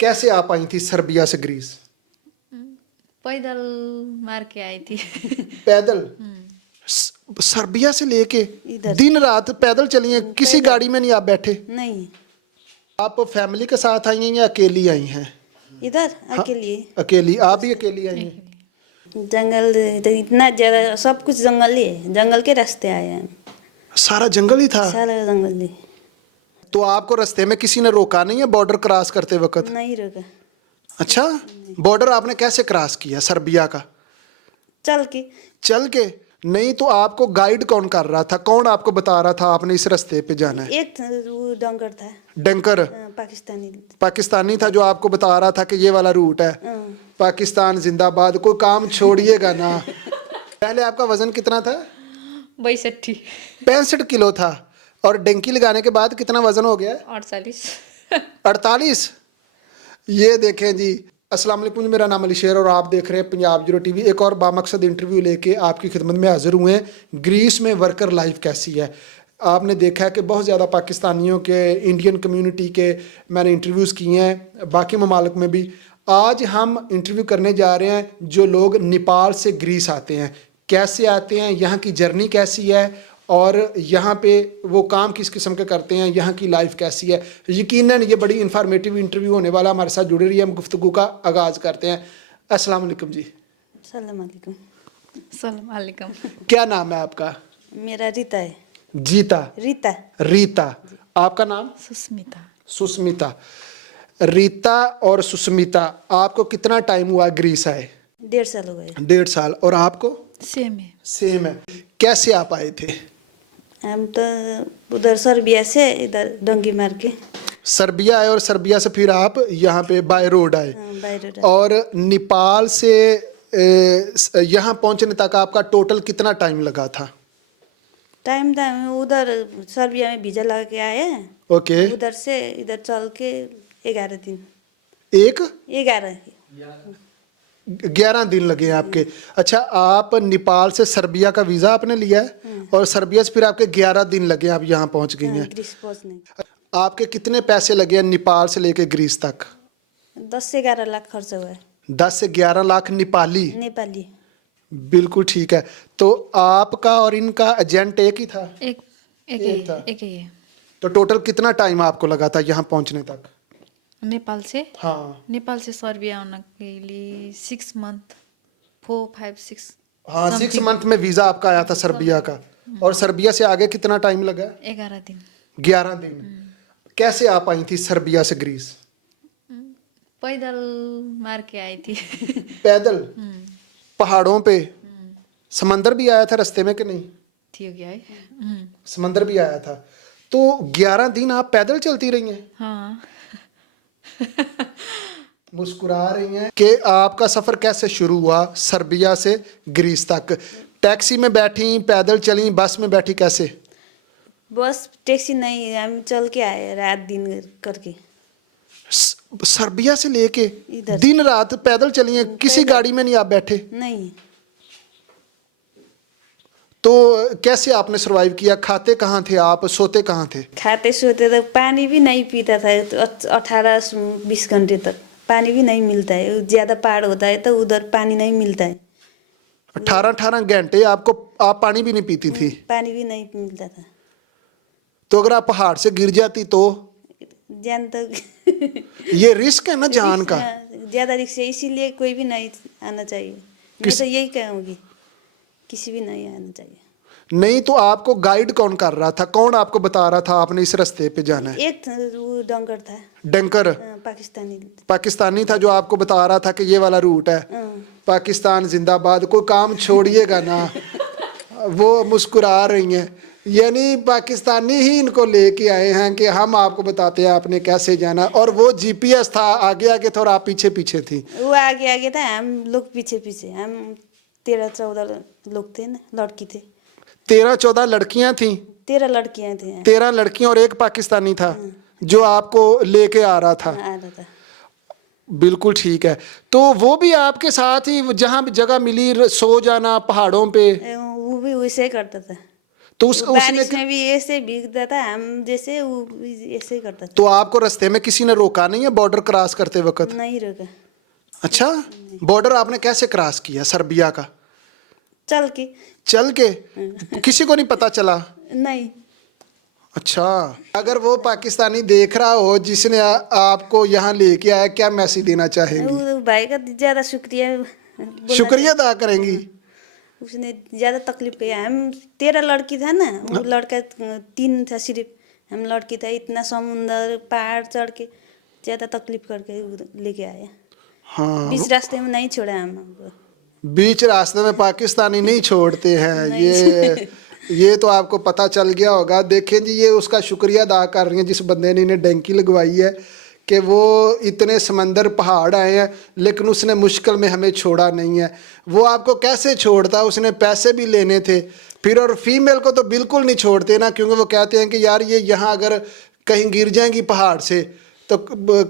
कैसे आप आई थी सर्बिया से ग्रीस? पैदल मार के आई थी। पैदल? सर्बिया से लेके इधर दिन रात पैदल चली हैं, किसी पैदल। गाड़ी में नहीं आप बैठे? नहीं, आप फैमिली के साथ आई हैं या अकेली आई हैं? इधर हाँ, अकेले। अकेली। आप भी अकेली आई हैं? जंगल तो इतना ज्यादा, सब कुछ जंगल ही है, जंगल के रास्ते आए हैं, सारा जंगल ही था? सारा जंगल ही। तो आपको रास्ते में किसी ने रोका नहीं है बॉर्डर क्रॉस करते वक्त? नहीं रुका, अच्छा, बॉर्डर आपने कैसे क्रॉस किया सर्बिया का? चल के। चल के? नहीं तो आपको गाइड कौन कर रहा था? कौन आपको बता रहा था आपने इस रास्ते पे जाना है? एक वो डंगर था, डंकर पाकिस्तानी। पाकिस्तानी था जो आपको बता रहा था कि ये वाला रूट है। हाँ। पाकिस्तान जिंदाबाद। कोई काम छोड़िएगा ना। पहले आपका वजन कितना था? 62 65 किलो था। और डंकी लगाने के बाद कितना वजन हो गया? 48। 48। ये देखें जी। अस्सलाम वालेकुम, मेरा नाम अली शेर और आप देख रहे हैं पंजाब जीरो टीवी। एक और बामकसद इंटरव्यू लेके आपकी खिदमत में हाजिर हुए हैं। ग्रीस में वर्कर लाइफ कैसी है? आपने देखा है कि बहुत ज़्यादा पाकिस्तानियों के, इंडियन कम्युनिटी के मैंने इंटरव्यूज़ किए हैं, बाकी ममालिक में भी। आज हम इंटरव्यू करने जा रहे हैं जो लोग नेपाल से ग्रीस आते हैं। कैसे आते हैं, यहाँ की जर्नी कैसी है और यहाँ पे वो काम किस किस्म के करते हैं, यहाँ की लाइफ कैसी है। यकीनन ये बड़ी इंफॉर्मेटिव इंटरव्यू होने वाला। हमारे साथ जुड़े रहिए। हम गुफ्तगू का आगाज़ करते हैं। अस्सलाम वालेकुम जी। सलाम अलैकुम। सलाम अलैकुम। क्या नाम है आपका? मेरा रीता है। जीता? रीता। रीता। आपका नाम? सुस्मिता। सुस्मिता। रीता और सुस्मिता, आपको कितना टाइम हुआ ग्रीस आए? 1.5 साल हो गए। 1.5 साल। और आपको? सेम है। सेम है। कैसे आप आए थे? हम तो उधर सर्बिया से इधर डंगी मार के। सर्बिया आए और सर्बिया से फिर आप यहाँ पे बाय रोड आए। बाहर उधर। और नेपाल से यहाँ पहुँचने तक आपका टोटल कितना टाइम लगा था? टाइम था, उधर सर्बिया में वीजा लगा के आए, ओके। उधर से इधर चल के 11 दिन। 11 दिन लगे आपके। अच्छा, आप नेपाल से सर्बिया का वीज़ा आपने लिया है और सर्बिया से फिर आपके 11 दिन लगे, आप यहाँ पहुँच गई हैं। ग्रीस पहुँचने आपके कितने पैसे लगे हैं नेपाल से लेके ग्रीस तक? 10 से 11 लाख खर्च हुआ है। 10 से 11 लाख नेपाली? नेपाली। बिल्कुल ठीक है। तो आपका और इनका एजेंट एक ही था? एक एक एक ही था। एक ही है। तो टोटल कितना टाइम आपको लगा था यहाँ पहुँचने तक? नेपाल से हाँ नेपाल से सर्बिया आने के लिए 6 मंथ 4 5 6 हाँ, 6 मंथ में वीज़ा आपका आया था सर्बिया का। और सर्बिया से आगे कितना टाइम लगा? 11 दिन। 11 दिन। कैसे आप आई थी सर्बिया से ग्रीस? पैदल मार के आई थी। पैदल? पहाड़ों पे? समंदर भी आया था रास्ते में कि नहीं? थी गया है। समंदर भी आया था। तो 11 दिन आप पैदल चलती रही हैं? हाँ। मुस्कुरा रही हैं कि आपका सफ़र कैसे शुरू हुआ सर्बिया से ग्रीस तक? टैक्सी में बैठी, पैदल चली, बस में बैठी, कैसे? बस टैक्सी नहीं, हम चल के आए रात दिन करके। सर्बिया से लेके इधर दिन रात पैदल चली हैं, किसी पैदल। गाड़ी में नहीं आप बैठे? नहीं, तो कैसे आपने सरवाइव किया? खाते कहाँ थे आप, सोते कहाँ थे? खाते सोते तो पानी भी नहीं पीता था। तो 18-20 घंटे तक पानी भी नहीं मिलता है। ज़्यादा पहाड़ होता है तो उधर पानी नहीं मिलता है। 18 घंटे आप पानी भी नहीं पीती थी? पानी भी नहीं मिलता था। तो अगर आप पहाड़ से गिर जाती तो? जान तो ये रिस्क है ना जान का। ज़्यादा रिस्क है, इसीलिए कोई भी नहीं आना चाहिए। मैं तो यही कहूँगी, किसी भी नहीं आना चाहिए। नहीं तो आपको गाइड कौन कर रहा था? कौन आपको बता रहा था आपने इस रास्ते पे जाना है? एक वो डंगर था, डंकर पाकिस्तानी। पाकिस्तानी था जो आपको बता रहा था कि ये वाला रूट है। पाकिस्तान जिंदाबाद। कोई काम छोड़िएगा ना। वो मुस्कुरा रही हैं, यानी पाकिस्तानी ही इनको लेके आए हैं कि हम आपको बताते हैं आपने कैसे जाना। और वो जीपीएस था, आगे आगे था और आप पीछे पीछे थी। वो आगे आगे था, हम लोग पीछे पीछे। हम 13-14 लोग थे ना, लड़की थे। 13-14 लड़कियां थी? 13 लड़कियां थी। 13 लड़कियां और एक पाकिस्तानी था जो आपको लेके आ रहा था? आ रहा था। बिल्कुल ठीक है। तो वो भी आपके साथ ही जहाँ भी जगह मिली सो जाना पहाड़ों पे? वो भी वैसे ही करता था। तो वो उसने बारिश में भी ऐसे भीगता था, हम जैसे वो ऐसे ही करता तो आपको रास्ते में किसी ने रोका नहीं है बॉर्डर क्रॉस करते था। वक्त? नहीं रोका, अच्छा, बॉर्डर आपने कैसे क्रॉस किया सर्बिया का? चल के। चल के? किसी को नहीं पता चला? नहीं, अच्छा, अगर वो पाकिस्तानी देख रहा हो जिसने आपको यहाँ लेके आया, क्या मैसेज देना चाहेंगी? वो भाई का ज्यादा शुक्रिया बोलना शुक्रिया अदा करेंगी? उसने ज्यादा तकलीफ किया। हम 13 लड़की था ना, वो लड़का 3 था सिर्फ। हम लड़की था, इतना समुंदर पहाड़ चढ़ के ज्यादा तकलीफ करके लेके आया। हाँ, बीच रास्ते में नहीं छोड़ा हमको। बीच रास्ते में पाकिस्तानी नहीं छोड़ते हैं। नहीं। ये तो आपको पता चल गया होगा। देखें जी, ये उसका शुक्रिया अदा कर रही हैं जिस बंदे ने इन्हें डंकी लगवाई है कि वो इतने समंदर पहाड़ आए हैं लेकिन उसने मुश्किल में हमें छोड़ा नहीं है। वो आपको कैसे छोड़ता? उसने पैसे भी लेने थे फिर, और फीमेल को तो बिल्कुल नहीं छोड़ते ना, क्योंकि वो कहते हैं कि यार ये यहाँ अगर कहीं गिर जाएंगी पहाड़ से तो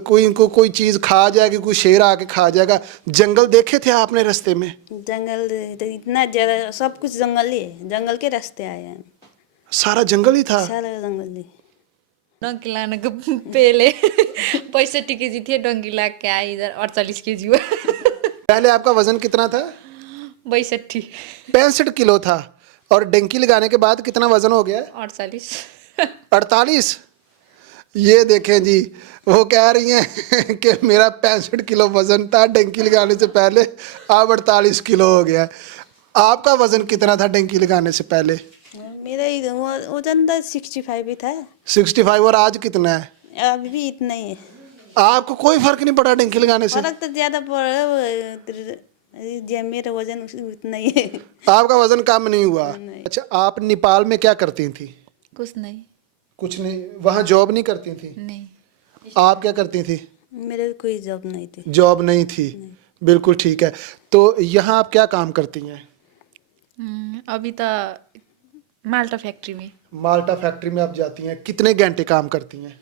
कोई इनको कोई चीज़ खा जाएगी, कोई शेर आके खा जाएगा। जंगल देखे थे आपने रास्ते में? जंगल तो इतना ज्यादा, सब कुछ जंगल ही है। जंगल के रास्ते आए हैं, सारा जंगल ही था? सारा जंगल ही। डंकी लाने को पहले 65 केजी थे, डंकी ला के आए इधर 48 केजी हुआ। पहले आपका वजन कितना था? 62। 65 किलो था, और डंकी लगाने के बाद कितना वजन हो गया? 48। 48। ये देखें जी, वो कह रही हैं कि मेरा 65 किलो वजन था डंकी लगाने से पहले, अब 48 किलो हो गया। आपका वजन कितना था डंकी लगाने से पहले? मेरा वजन तो 65 ही था। 65। और आज कितना है? अभी भी इतना ही है। आपको कोई फर्क नहीं पड़ा डंकी लगाने से? फर्क तो ज्यादा पड़ा, मेरा वजन उतना ही है। आपका वजन कम नहीं हुआ? नहीं। अच्छा, आप नेपाल में क्या करती थी? कुछ नहीं। कुछ नहीं, वहाँ जॉब नहीं करती थी? नहीं, आप क्या करती थी? मेरे कोई जॉब नहीं थी। जॉब नहीं थी। बिल्कुल ठीक है। तो यहाँ आप क्या काम करती हैं? अभी तो माल्टा फैक्ट्री में। माल्टा फैक्ट्री में आप जाती हैं, कितने घंटे काम करती हैं?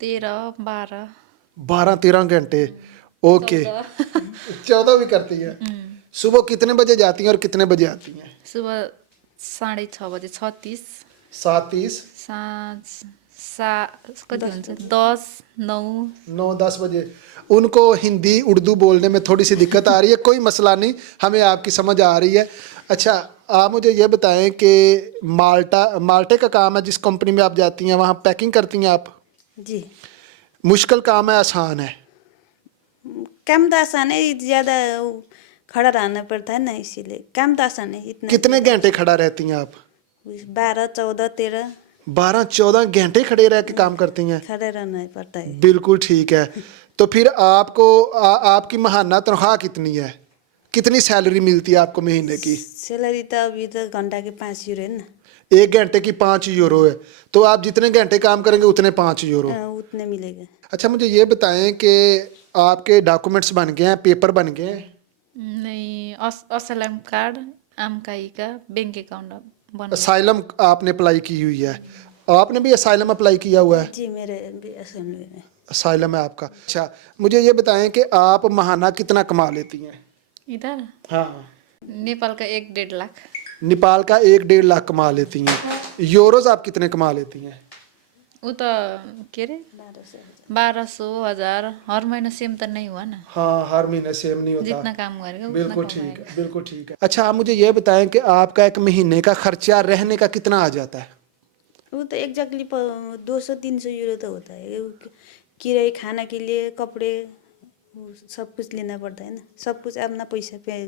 13, 12। 12-13 घंटे? ओके। 14 भी करती हैं? सुबह कितने बजे जाती हैं और कितने बजे आती हैं? सुबह 6:30 बजे, 36। 7:30? कति हुन्छ 10, 9। 9-10 बजे। उनको हिंदी उर्दू बोलने में थोड़ी सी दिक्कत आ रही है, कोई मसला नहीं, हमें आपकी समझ आ रही है। अच्छा, आप मुझे ये बताएं कि माल्टे का काम है जिस कंपनी में आप जाती हैं, वहाँ पैकिंग करती हैं आप? जी। मुश्किल काम है, आसान है? काम तो आसान है, ज्यादा खड़ा रहना पड़ता है ना, इसीलिए काम तो आसान है। इतना कितने घंटे खड़ा रहती हैं आप? 12, 14, 13 12-14 घंटे खड़े रह के काम करती हैं? खड़े रहना पड़ता है। बिल्कुल ठीक है। तो फिर आपको आपकी महाना तनख्वाह कितनी है? कितनी सैलरी मिलती है आपको महीने की? सैलरी तो अभी तो घंटा के 5 यूरो है ना। 1 घंटे की 5 यूरो है, तो आप जितने घंटे काम करेंगे उतने 5 यूरो। उतने मिलेगा। अच्छा, मुझे ये बताएं कि आपके डॉक्यूमेंट्स बन गए हैं, पेपर बन गए हैं? नहीं, असलम कार्ड, आमकाई का बैंक अकाउंट बन। असाइलम आपने अप्लाई की हुई है? आपने भी असाइलम अप्लाई किया हुआ है? जी, मेरे भी असेंबली में असाइलम है आपका। अच्छा, मुझे ये बताएं कि आप महाना कितना कमा लेती हैं? इधर हाँ, नेपाल का 1-1.5 लाख। नेपाल का 1-1.5 लाख कमा लेती हैं। यूरोज आप कितने कमा लेती हैं? वो तो के अरे 1200, 1000 हर महीना सेम तो नहीं हुआ ना। हाँ, हर महीने सेम नहीं होता। जितना काम करेगा उतना बिल्कुल ठीक कमाएगा। है, बिल्कुल ठीक है। अच्छा, आप मुझे ये बताएं कि आपका एक महीने का खर्चा रहने का कितना आ जाता है? वो तो एग्जैक्टली 200-300 यूरो तो होता है। किराए, खाना के लिए, कपड़े, वो सब कुछ लेना पड़ता है ना। सब कुछ अपना पैसा पे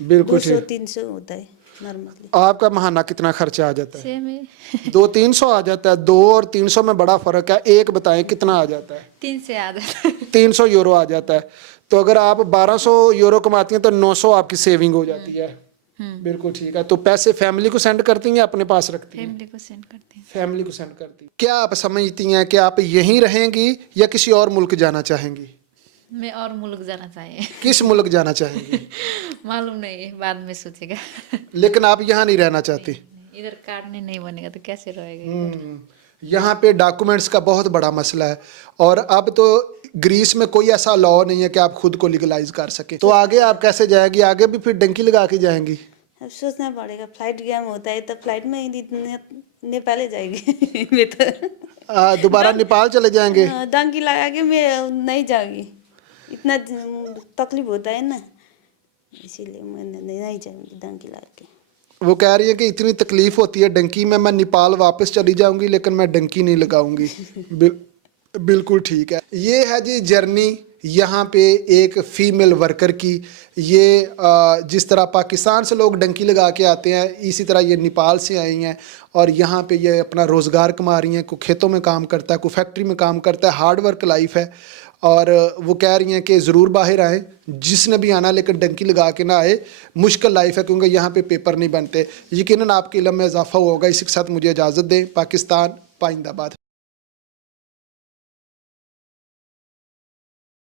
बिल्कुल ठीक। 200-300 होता है नॉर्मली। आपका महाना कितना खर्चा आ जाता है? सेम है। 200-300 आ जाता है? 2 और 300 में बड़ा फर्क है। एक बताएं कितना आ जाता है? 3 से आ जाता है। 300 यूरो आ जाता है। तो अगर आप 1200 यूरो कमाती हैं तो 900 आपकी सेविंग हो जाती है। बिल्कुल ठीक है। तो पैसे फैमिली को सेंड करती हैं या अपने पास रखती हैं? फैमिली को सेंड करते हैं। फैमिली को सेंड करती हैं। क्या आप समझती हैं कि आप यहीं रहेंगी या किसी और मुल्क जाना चाहेंगी? मैं और मुल्क जाना चाहिए। किस मुल्क जाना चाहेंगी? मालूम नहीं, बाद में सोचेगा। लेकिन आप यहाँ नहीं रहना चाहती? इधर कार्ड नहीं बनेगा तो कैसे रहेगा? यहाँ पे डॉक्यूमेंट्स का बहुत बड़ा मसला है, और अब तो ग्रीस में कोई ऐसा लॉ नहीं है कि आप खुद को लीगलाइज कर सके। तो आगे आप कैसे जाएंगी? आगे भी फिर डंकी लगा के जाएंगी? अब सोचना पड़ेगा, फ्लाइट गैम होता है तो फ्लाइट में ही नेपाल जाएगी मैं तो दोबारा नेपाल चले जाएंगे? डंकी लगा के मैं नहीं जाऊँगी, इतना तकलीफ होता है ना, इसीलिए मैं नहीं जाऊँगी डंकी लगा के। वो कह रही है कि इतनी तकलीफ होती है डंकी में, मैं नेपाल वापस चली जाऊंगी लेकिन मैं डंकी नहीं लगाऊंगी। बिल्कुल ठीक है। ये है जी जर्नी यहाँ पे एक फीमेल वर्कर की। ये जिस तरह पाकिस्तान से लोग डंकी लगा के आते हैं, इसी तरह ये नेपाल से आई हैं और यहाँ पे ये अपना रोज़गार कमा रही हैं। कोई खेतों में काम करता है, कोई फैक्ट्री में काम करता है, हार्ड वर्क लाइफ है। और वो कह रही हैं कि ज़रूर बाहर आएँ, जिसने भी आना, लेकिन डंकी लगा के ना आए। मुश्किल लाइफ है क्योंकि यहाँ पे पेपर नहीं बनते। यकीनन आपके इल्म में इजाफा होगा। इसी के साथ मुझे इजाज़त दें। पाकिस्तान पाइंदाबाद।